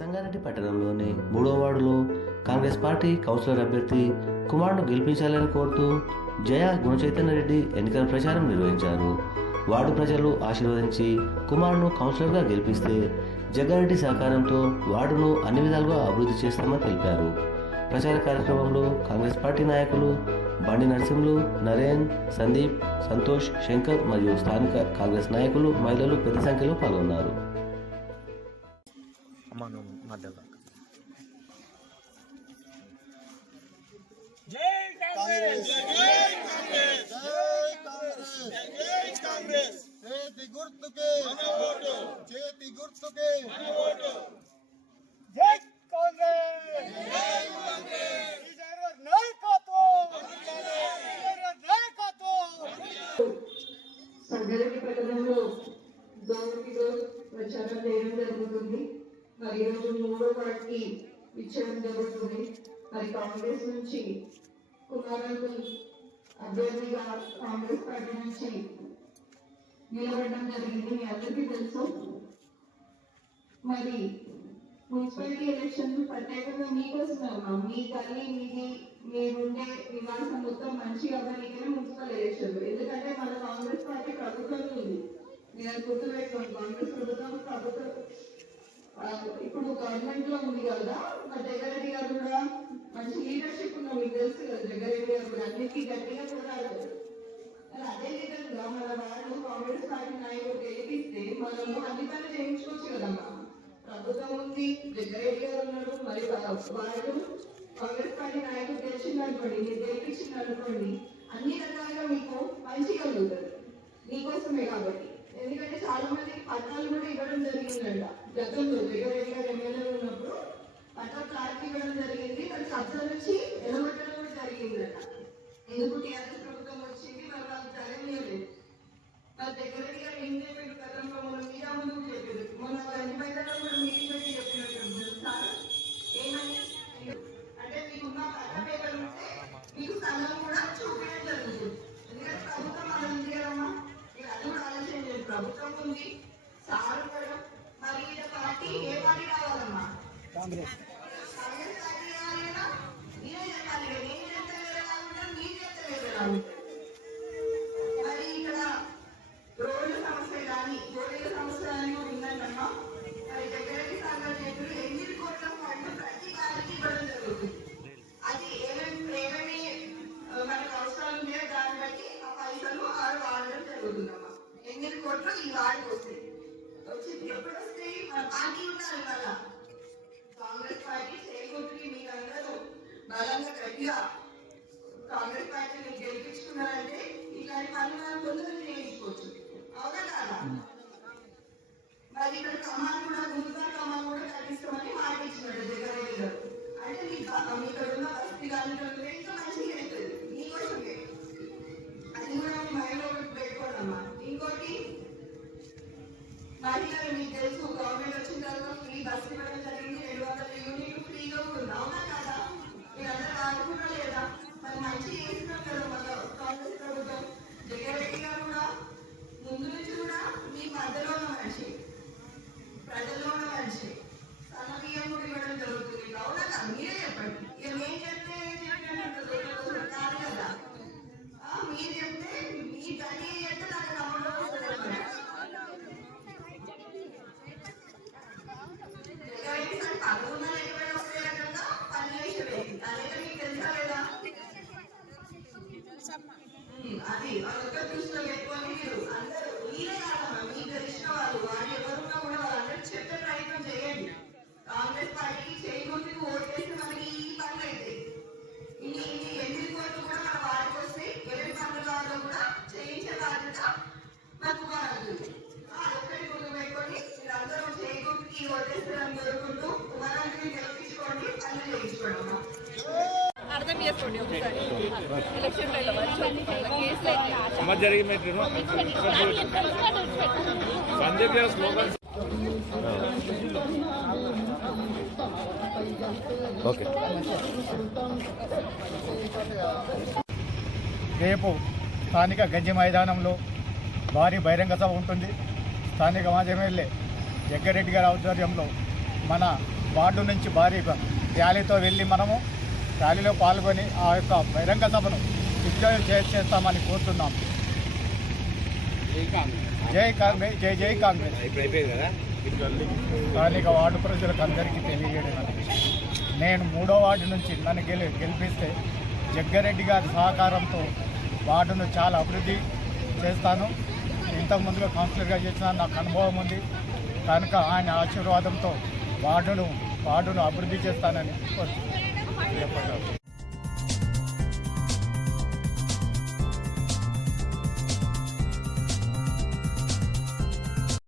సంగారెడ్డి పట్టణంలోని మూడో వార్డులో కాంగ్రెస్ పార్టీ కౌన్సిలర్ అభ్యర్థి కుమార్ను గెలిపించాలని కోరుతూ జయ గుణచైతన్య రెడ్డి ఎన్నికల ప్రచారం నిర్వహించారు. వార్డు ప్రజలు ఆశీర్వదించి కుమార్ను కౌన్సిలర్గా గెలిపిస్తే జగ్గారెడ్డి సహకారంతో వార్డును అన్ని విధాలుగా అభివృద్ధి చేస్తామని తెలిపారు. ప్రచార కార్యక్రమంలో కాంగ్రెస్ పార్టీ నాయకులు బండి నరసింహులు నరేన్ సందీప్ సంతోష్ శంకర్ మరియు స్థానిక కాంగ్రెస్ నాయకులు మహిళలు పెద్ద సంఖ్యలో పాల్గొన్నారు. అమ్మ నువ్వు మధ్యలో చేతి గుర్తుకే చేతి గుర్తుకే జై కాంగ్రెస్ విజయనగరం నాయకత్వం విజయనగరం నాయకత్వం సంగారెడ్డి పట్టణంలో గవర్నమెంట్ డోర్ ప్రచారం చేయడం జరుగుతుంది మరి ఈరోజు మూడో పార్టీ ఇచ్చడం జరుగుతుంది. మరి కాంగ్రెస్ నుంచి కుమారుని అభ్యర్థిగా కాంగ్రెస్ పార్టీ నుంచి నిలబడడం జరిగింది. మీ అందరికీ తెలుసు. మరి మున్సిపాలిటీ ఎలక్షన్ ప్రత్యేకంగా మీకోసం అమ్మా మీ తల్లి మీది మీరుండే నివాసం మొత్తం మంచిగా అవ్వడానికనే మున్సిపల్ ఎలక్షన్. ఎందుకంటే మన కాంగ్రెస్ పార్టీ ప్రభుత్వం ఉంది. నేను గుర్తుపెట్టుకోండి కాంగ్రెస్ ప్రభుత్వం ప్రభుత్వం ఇప్పుడు గవర్నమెంట్లో ఉంది కదా మా జగ్గారెడ్డి గారు కూడా మంచి లీడర్షిప్ ఉన్న మీకు తెలుసు కదా జగ్గారెడ్డి గారు కూడా అన్నిటికీ గట్టిగా పోరాడారు అదే విధంగా మన వాళ్ళు కాంగ్రెస్ పార్టీ నాయకుడు గెలిపిస్తే మనము అన్ని పనులు చేయించుకోవచ్చు కదమ్మా ప్రభుత్వం ఉంది జగ్గారెడ్డి గారు ఉన్నాడు మరి వాళ్ళు కాంగ్రెస్ పార్టీ నాయకుడు గెలిచింది అనుకోండి మీరు గెలిపించింది అనుకోండి అన్ని రకాలుగా మీకు మంచి పంచగలుగుతారు మీకోసమే కాబట్టి. ఎందుకంటే చాలా మంది పద్నాలుగు కూడా ఇవ్వడం జరిగిందంట. గతంలో దగ్గర గారు ఎమ్మెల్యే ఉన్నప్పుడు అట్లా క్లారిటీ ఇవ్వడం జరిగింది. మరి కబ్జా నుంచి ఎలగొట్టడం కూడా జరిగిందంట. ఎందుకు టీఆర్ఎస్ ప్రభుత్వం వచ్చింది మరి వాళ్ళు జరగలేదు మరి జగ్గారెడ్డి గారు ఏం చెప్పారు గతంలో మన మీరా ముందుకు చెప్పారు మొన్న గంటి మైదానంలో కూడా మీటింగ్ పెట్టి చెప్పినట్టు సార్ ఏమని అంటే మీకున్న పట్టా పేపర్ ఉంటే మీకు స్థలం కూడా చూపించడం జరుగుతుంది ఎందుకంటే ప్రభుత్వం మన ఉంది కదమ్మా మీరు అది కూడా ఆలోచన చేయండి ప్రభుత్వం ఉంది సార్ కూడా మరి ఈయన పార్టీ ఏ పార్టీ కావాలమ్మా కాంగ్రెస్ కాంగ్రెస్ పార్టీ కావాలన్నా మీరే చెప్పాలి కదా. నేను చెప్తే వేరే వాళ్ళు ఉంటారు, మీరు చెప్తే వేరే వాళ్ళు కాంగ్రెస్ మరి ఇక్కడ రోడ్ల సమస్య కానీ గోడల సమస్య కానీ కూడా మరి దగ్గరికి సాగర్ చెప్పి ఎనిమిది కోట్ల ఫండ్ ప్రతి వారికి ఇవ్వడం జరుగుతుంది అది ఏమేమి ఏమేమి మనకు అవసరాలు ఉన్నాయో దాన్ని బట్టి ఆ పైసలు ఆరు వాడడం జరుగుతుందమ్మా ఎనిమిది కోట్లు ఈ వారికి వస్తాయి వచ్చి ఎప్పుడు వస్తాయి మన పార్టీ ఉండాలి మళ్ళా. కాంగ్రెస్ పార్టీ చేయగొట్టి మీరందరూ. బలంగా గట్టిగా కాంగ్రెస్ పార్టీ మీరు గెలిపించుకున్నారంటే ఇట్లాంటి పనులు మనం తొందరగా చేయించుకోవచ్చు. అవునా కాదా? మరి ఇక్కడ కమాన్ కూడా ముందుగా కమాన్ కూడా కట్టిస్తామని మాట ఇచ్చినాడు జగన్ గారు అంటే మీకు మీ ఇక్కడ ఉన్న వసతి కానీ ఇంకా మంచిగా అవుతుంది మీకోసమే అది కూడా మీ మైండ్లో పెట్టుకోండమ్మా ఇంకోటి మహిళలు మీకు తెలుసు గవర్నమెంట్ వచ్చిన తర్వాత ఫ్రీ బస్ ఇవ్వడం జరిగింది రెండు వందల యూనిట్లు ఫ్రీగా ఉంది అవునా కాదా మీరందరూ ఆడుకున్నా లేదా మరి మంచి చేస్తున్నాం కదా మన కాంగ్రెస్ ప్రభుత్వం జగన్రెడ్డి గారు కూడా ముందు నుంచి కూడా మీ మధ్యలో ఉన్న మనిషి ప్రజల్లో ఉన్న మనిషి తన బియ్యం కూడా ఇవ్వడం జరుగుతుంది అవునా కాదు మీరే చెప్పండి ఇక మేము చెప్తే చెప్పినట్టు కాదు కదా ఆ, మీరు చెప్తే మీ తల్లి చెప్తే నాకు నమ్మకం వస్తుంది అన్నమాట. అది అదొక దృష్టిలో పెట్టుకొని మీరు అందరూ మీరే కాదమ్మా మీకు తెలిసిన వాళ్ళు వాళ్ళు ఎవరున్నా కూడా వాళ్ళందరూ చెప్పే ప్రయత్నం చేయండి. కాంగ్రెస్ పార్టీకి చేయకుండా ఓటు వేస్తే మనకి ఈ పనులు అయితే ఇన్ని ఇన్ని ఎనిమిది కోట్లు కూడా మన వాడికి వస్తే ఎవరి పనుల వాళ్ళు కూడా చేయించే బాధ్యత మాకు కుమారాంతుంది అదొక్కటి గుర్తు పెట్టుకొని మీరు అందరూ చేయకుండా ఓటేస్తారని కోరుకుంటూ కుమారాంటిని గెలిపించుకోండి పనులు చేయించుకోండి అర్థం చేసుకోండి ఒకసారి. ఎలక్షన్ టైంలో సందీప్ గారు ఓకే. రేపు స్థానిక గంజి మైదానంలో భారీ బహిరంగ సభ ఉంటుంది. స్థానిక మాజీ ఎమ్మెల్యే జగ్గారెడ్డి గారి ఆధ్వర్యంలో మన వార్డు నుంచి భారీ ర్యాలీతో వెళ్ళి మనము ర్యాలీలో పాల్గొని ఆ యొక్క బహిరంగ సభను విజయం చేస్తామని కోరుతున్నాం. జై కాంగ్రెస్ జై జై కాంగ్రెస్ స్థానిక వార్డు ప్రజలకు అందరికీ తెలియజేయడం నేను మూడో వార్డు నుంచి నన్ను గెలి గెలిపిస్తే జగ్గారెడ్డి గారి సహకారంతో వార్డును చాలా అభివృద్ధి చేస్తాను. ఇంతకు ముందుగా కౌన్సిలర్గా చేసిన నాకు అనుభవం ఉంది. కనుక ఆయన ఆశీర్వాదంతో వార్డును వార్డును అభివృద్ధి చేస్తానని